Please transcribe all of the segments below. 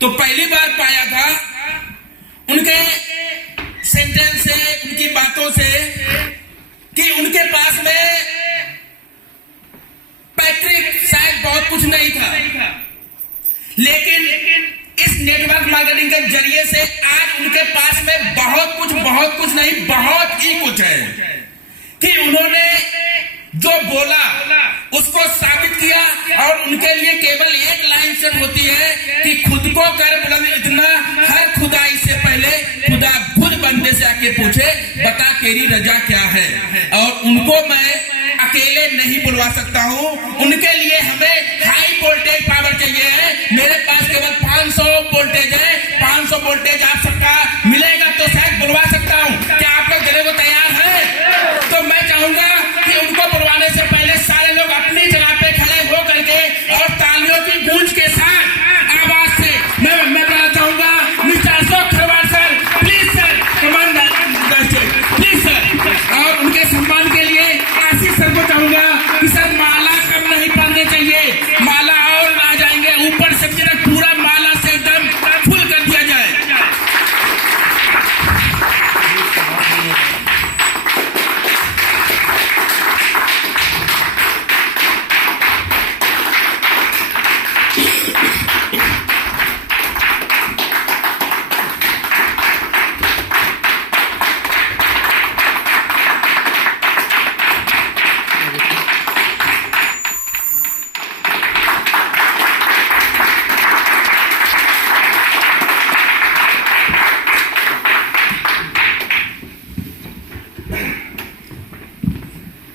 तो पहली बार पाया था उनके सेंटेंस से, उनकी बातों से, कि उनके पास में पैट्रिक शायद बहुत कुछ नहीं था, लेकिन इस नेटवर्क मार्केटिंग के जरिए से आज उनके पास में बहुत कुछ नहीं, बहुत ही कुछ है कि उन्होंने जो बोला उसको साबित किया। और उनके लिए केवल एक लाइन से होती है कि खुद को कर बुलंद इतना, हर खुदाई से पहले खुदा खुद बंदे से आके पूछे बता तेरी रजा क्या है। और उनको मैं अकेले नहीं बुलवा सकता हूँ, उनके लिए हमें हाई वोल्टेज पावर चाहिए है। मेरे पास केवल 500 वोल्टेज है, 500 वोल्टेज आप सबका मिलेगा तो शायद बुलवा सकता हूँ। क्या आप लोग देने को तैयार है? तो मैं चाहूंगा कि उनको बुलवाने से पहले सारे लोग अपनी जगह पे खड़े हो करके और तालियों की गूंज के साथ आवाज से मैं कहना चाहूंगा mister Ashok Kharwar sir, please sir, commander please sir. और उनके सम्मान के लिए आशीष सर को चाहूंगा कि सर माला कम नहीं पहननी चाहिए, माला और आ जाएंगे ऊपर से पूरा माला से एकदम फुल कर दिया जाए।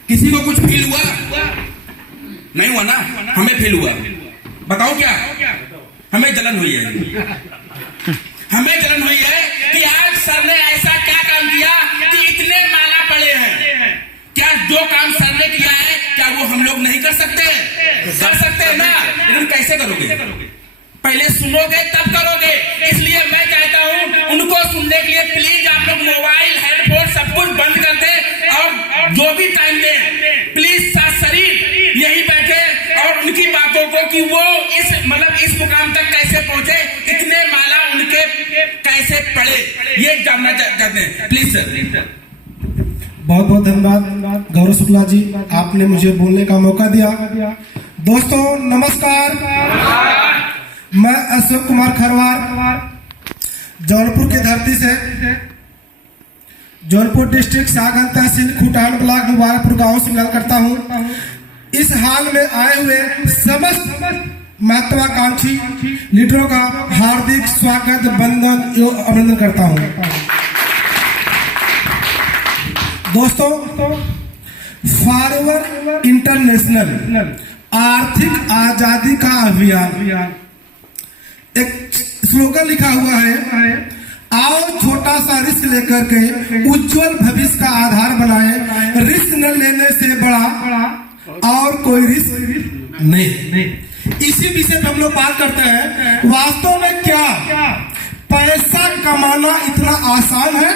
किसी को कुछ फील हुआ? नहीं हुआ ना? हमें फील हुआ। बताओ क्या? हमें जलन हुई है, हमें जलन हुई है कि आज सर ने ऐसा क्या काम किया कि इतने माला पड़े हैं। क्या जो काम सर ने किया है क्या वो हम लोग नहीं कर सकते? कर सकते हैं ना, लेकिन कैसे करोगे? पहले सुनोगे तब करोगे। इसलिए मैं चाहता हूं उनको सुनने के लिए प्लीज आप लोग मोबाइल, हेडफोन सब कुछ बंद कर दे और जो भी टाइम दे प्लीज शरीर यही बैठे और उनकी बातों को कि वो इस मुकाम तक कैसे पहुंचे, इतने माला उनके कैसे पड़े, ये जानना चाहते हैं। Please sir. बहुत बहुत धन्यवाद गौरव शुक्ला जी, आपने मुझे बोलने का मौका दिया। दोस्तों नमस्कार, मैं अशोक कुमार खरवार जौनपुर की धरती से, जौनपुर डिस्ट्रिक्ट सागर तहसील खुटान ब्लॉक मुबारकपुर गांव से मिलन करता हूं। इस हाल में आए हुए समस्त महत्वाकांक्षी लीडरों का हार्दिक स्वागत, वंदन एवं अभिनंदन करता हूं। दोस्तों, फॉरवर्ड इंटरनेशनल आर्थिक आजादी का अभियान, एक स्लोगन लिखा हुआ है, आओ छोटा सा रिस्क लेकर के उज्जवल भविष्य का आधार बनाए, रिस्क न लेने से बड़ा और कोई रिस्क नहीं। इसी विषय पे हम लोग बात करते हैं। वास्तव में क्या पैसा कमाना इतना आसान है?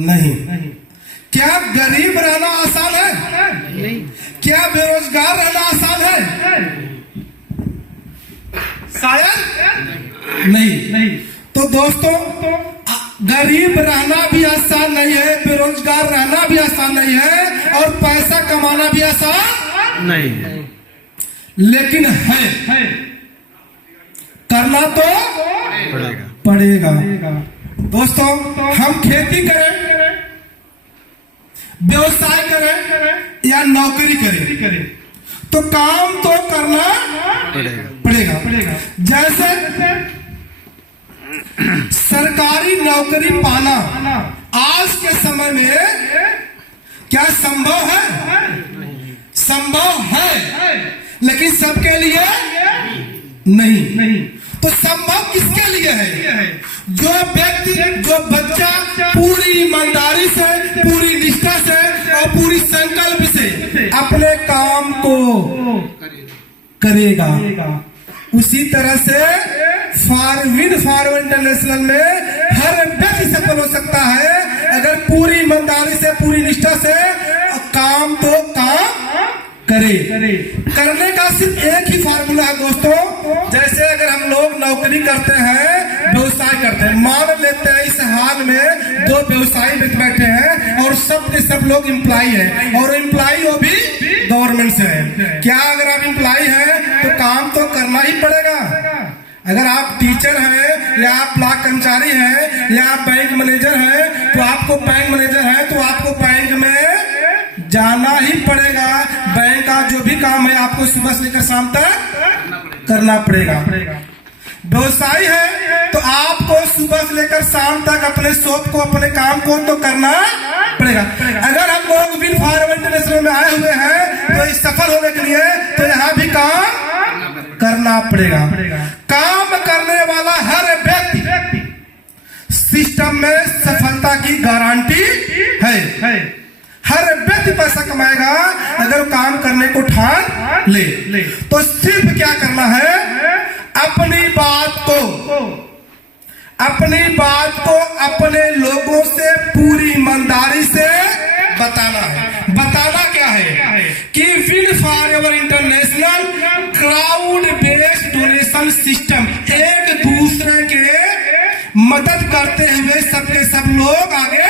नहीं। क्या गरीब रहना आसान है? क्या बेरोजगार रहना आसान है? शायद नहीं। तो दोस्तों, गरीब रहना भी आसान नहीं है, बेरोजगार रहना भी आसान नहीं है, और पैसा कमाना भी आसान नहीं है, लेकिन है करना तो पड़ेगा। दोस्तों, हम खेती करें, व्यवसाय करें या नौकरी करें तो काम तो करना पड़ेगा। जैसे सरकारी नौकरी पाना आज के समय में क्या संभव है? संभव है, लेकिन सबके लिए नहीं। तो संभव किसके लिए है? जो व्यक्ति, जो बच्चा पूरी ईमानदारी से, पूरी निष्ठा से और पूरी संकल्प से अपने काम को करेगा। उसी तरह से फॉरवर्ड इंटरनेशनल में हर व्यक्ति सफल हो सकता है अगर पूरी ईमानदारी से, पूरी निष्ठा से काम तो काम करे। करने का सिर्फ एक ही फार्मूला है दोस्तों, नौकरी करते हैं, व्यवसाय करते हैं। मान लेते हैं इस हाल में दो व्यवसायी बैठे हैं और सब के सब लोग एम्प्लॉय हैं और एम्प्लॉय वो भी गवर्नमेंट से है। क्या अगर आप एम्प्लॉय हैं तो काम तो करना ही पड़ेगा। अगर आप टीचर हैं या आप ब्लॉक कर्मचारी हैं या आप बैंक मैनेजर हैं तो आपको बैंक मैनेजर है तो आपको बैंक में जाना ही पड़ेगा। बैंक का जो भी काम है आपको सुबह से लेकर शाम तक करना पड़ेगा। व्यवसायी है तो आपको सुबह से लेकर शाम तक अपने शॉप को अपने काम को तो करना पड़ेगा। अगर हम लोग विन फॉर इंटरनेशनल में आए हुए हैं तो इस सफल होने के लिए तो यहाँ भी काम करना पड़ेगा। काम करने वाला हर व्यक्ति सिस्टम में सफलता की गारंटी है। हर व्यक्ति पैसा कमाएगा अगर काम करने को ठान ले। तो सिर्फ क्या करना है, अपनी बात को अपने लोगों से पूरी ईमानदारी से बताना है। बताना क्या है कि win forever international crowd based donation system, एक दूसरे के मदद करते हुए सबके सब लोग आगे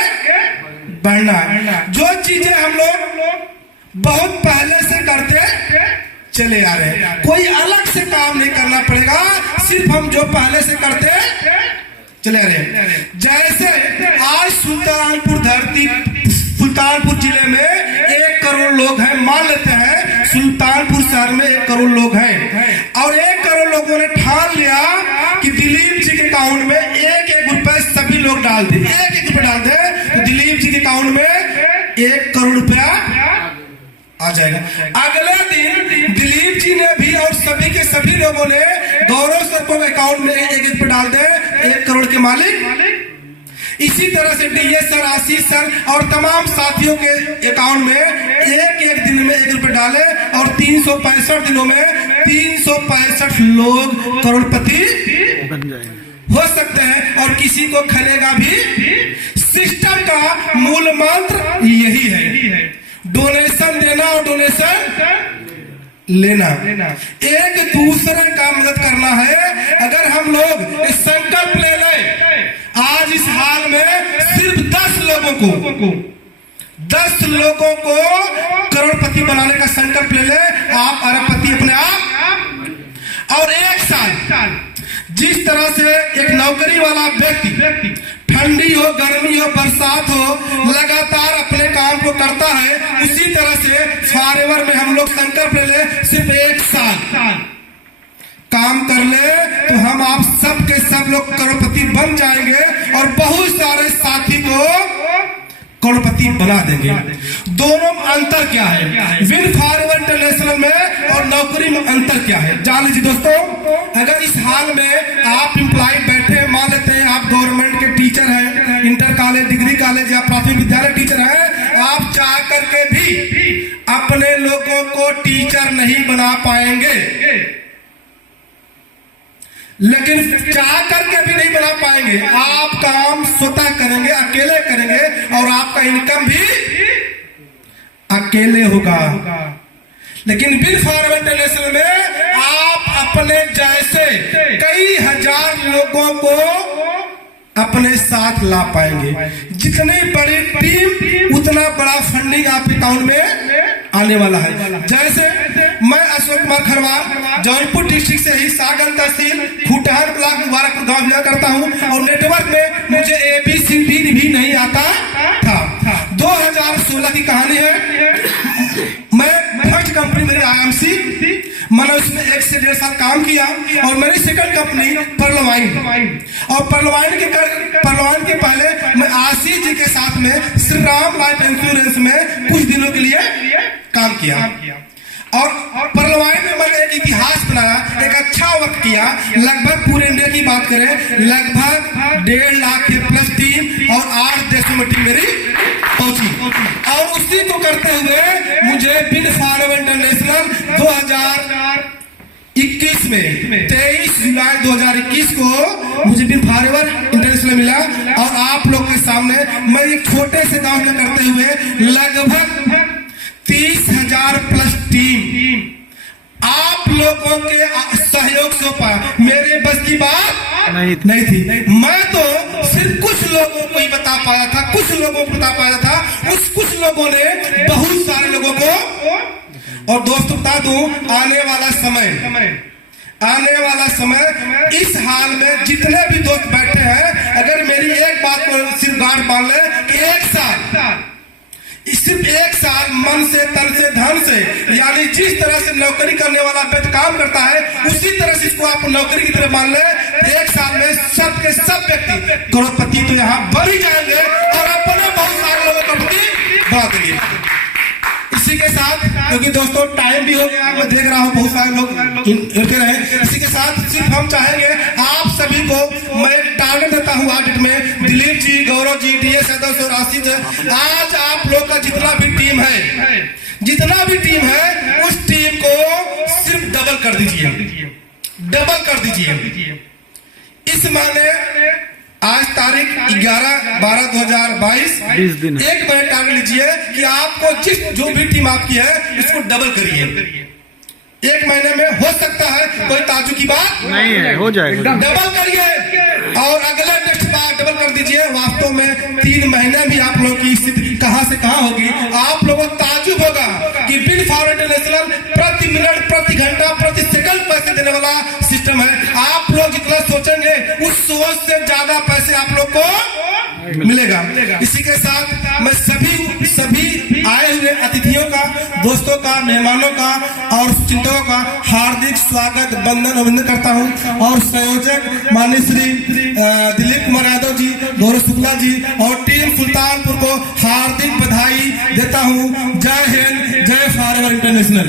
बढ़ना है। जो चीजें हम लोग बहुत पहले से करते चले आ रहे हैं, कोई अलग से काम नहीं करना पड़ेगा, सिर्फ हम जो पहले से करते चले आ रहे हैं। जैसे आज सुल्तानपुर जिले में 1 करोड़ लोग हैं। मान लेते हैं सुल्तानपुर शहर में 1 करोड़ लोग हैं और 1 करोड़ लोगों ने ठान लिया कि दिलीप जी के अकाउंट में 1-1 रुपए सभी लोग डाल दे। 1-1 रुपए डाल दे तो दिलीप जी के अकाउंट में 1 करोड़ रुपया आ जाएगा। अगले दिन दिलीप जी ने भी और सभी के सभी लोगों ने गौरव सर को अकाउंट में 1-1 रुपए डाल दे, 1 करोड़ के मालिक। इसी तरह से डीएस सर, आशीष सर और तमाम साथियों के अकाउंट में 1-1 दिन में 1 रुपए डाले और 365 दिनों में 365 लोग करोड़पति हो सकते हैं और किसी को खलेगा भी। सिस्टम का मूल मंत्र यही है, डोनेशन देना और डोनेशन लेना, एक दूसरे का मदद करना है। अगर हम लोग संकल्प ले लें, आज इस हाल में सिर्फ 10 लोगों को करोड़पति बनाने का संकल्प ले ले, आप अरबपति अपने आप। और 1 साल जिस तरह से एक नौकरी वाला व्यक्ति ठंडी हो, गर्मी हो, बरसात हो, लगातार अपने काम को करता है, उसी तरह से फॉरएवर में हम लोग संकल्प ले ले, सिर्फ 1 साल काम कर ले तो हम आप सब के सब लोग करोड़पति बन जाएंगे और बहुत सारे साथी को करोड़पति बना देंगे। दोनों में अंतर क्या है, विन फॉरएवर इंटरनेशनल में और नौकरी में अंतर क्या है, जान लीजिए दोस्तों। अगर इस हाल में आप एम्प्लॉय बैठे, मान लेते हैं आप गवर्नमेंट के टीचर हैं, इंटर कॉलेज, डिग्री कॉलेज या प्राथमिक विद्यालय टीचर हैं, आप चाह करके भी अपने लोगों को टीचर नहीं बना पाएंगे, लेकिन चाह करके भी नहीं बना पाएंगे। आप काम स्वतः करेंगे, अकेले करेंगे और आपका इनकम भी अकेले होगा। लेकिन विन फॉरएवर इंटरनेशनल में आप अपने जैसे कई हजार लोगों को अपने साथ ला पाएंगे। जितनी बड़ी टीम उतना बड़ा फंडिंग आपके अकाउंट में आने वाला है। जैसे मैं अशोक कुमार खरवार जौनपुर डिस्ट्रिक्ट से ही सागर तहसील खुटहर ब्लॉक मुबारकपुर गांव में करता हूं और नेटवर्क में मुझे ABCD भी नहीं आता था। 2016 की कहानी है। मैं फर्स्ट कंपनी मेरी IMC, मैंने उसमें 1 से 1.5 साल काम किया और मेरी सेकंड कंपनी पर्लवाइन, और पर्लवाइन के पहले मैं आशीष जी के साथ में श्री राम लाइफ इंश्योरेंस में कुछ दिनों के लिए काम किया और पर्लवाइन में मैंने एक इतिहास बनाया, एक अच्छा वक्त किया। लगभग पूरे इंडिया की बात करें, लगभग 1.5 लाख के प्लस टीम और 8 देशों में टीम मेरी पहुंची और उसी को करते हुए मुझे विन फॉरएवर इंटरनेशनल 2021 में 23 जुलाई 2021 को मुझे विन फॉरएवर इंटरनेशनल मिला और आप लोग के सामने मैं एक छोटे से गांव में करते हुए लगभग 30,000 प्लस टीम आप लोगों के सहयोग से पाया। मेरे बस की बात नहीं थी। मैं तो सिर्फ कुछ लोगों को ही बता पाया था, कुछ लोगों को बता पाया था। उस कुछ लोगों ने बहुत सारे लोगों को। और दोस्तों बता दूं, आने वाला समय इस हाल में जितने भी दोस्त बैठे हैं, अगर मेरी एक बात को सिर्फ गांठ मान ले कि सिर्फ एक साल मन से, तन से, धन से, यानी जिस तरह से नौकरी करने वाला व्यक्ति काम करता है, उसी तरह से इसको आप नौकरी की तरह मान ले। एक साल में सब के सब व्यक्ति करोड़पति तो यहाँ बन ही जाएंगे और अपने बहुत सारे लोगों को बढ़ा देंगे। इसी के साथ, क्योंकि दोस्तों टाइम भी हो गया, मैं देख रहा हूँ बहुत सारे लोग रुके रहे। इसी के साथ सिर्फ हम चाहेंगे आप सभी को मैं टारगेट देता हूँ ऑडिट में, दिलीप जी, गौरव जी, DS यादव और आशीष, आज आप लोग का जितना भी टीम है उस टीम को सिर्फ डबल कर दीजिए। इस माने आज तारीख 11/12/2022, 20 दिन एक महीने टारगेट लीजिए कि आपको जो भी टीम आपकी है इसको डबल करिए। एक महीने में हो सकता है, कोई ताजुब की बात नहीं है, हो जाएगा। डबल करिए और अगले नेक्स्ट बार डबल कर दीजिए। वास्तव में 3 महीने भी आप लोगों की स्थिति कहां से कहां होगी, आप लोगों को ताजुब होगा कि बिग फॉर इंटरनेशनल प्रति मिनट, प्रति घंटा, प्रति सेकंड पैसे देने वाला सिस्टम है। आप लोग जितना सोचेंगे उस सोच से ज्यादा पैसे आप लोग को मिलेगा। इसी के साथ मैं सभी आए हुए अतिथियों का, दोस्तों का, मेहमानों का और चिंतकों का हार्दिक स्वागत, वंदन, अभिनंदन करता हूं। और संयोजक माननीय श्री दिलीप कुमार यादव जी, गौरव शुक्ला जी और टीम सुल्तानपुर को हार्दिक बधाई देता हूं। जय हिंद, जय फॉरएवर इंटरनेशनल।